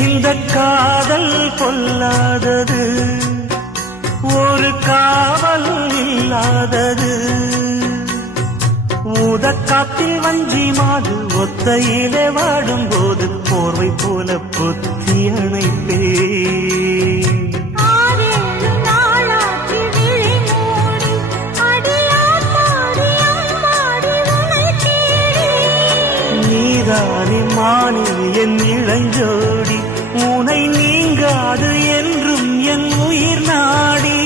இந்த காதல் பொல்லாதது, ஒரு காவல் இல்லாதது. ஊதக்காத்தில் வஞ்சி மாது ஒத்தையிலே வாடும்போது போர்வை போல பொத்தி அணைப்பே. நீதானே மானே என் இளஞ்சோடி, உனை நீங்காது என்றும் என் உயிர் நாடி.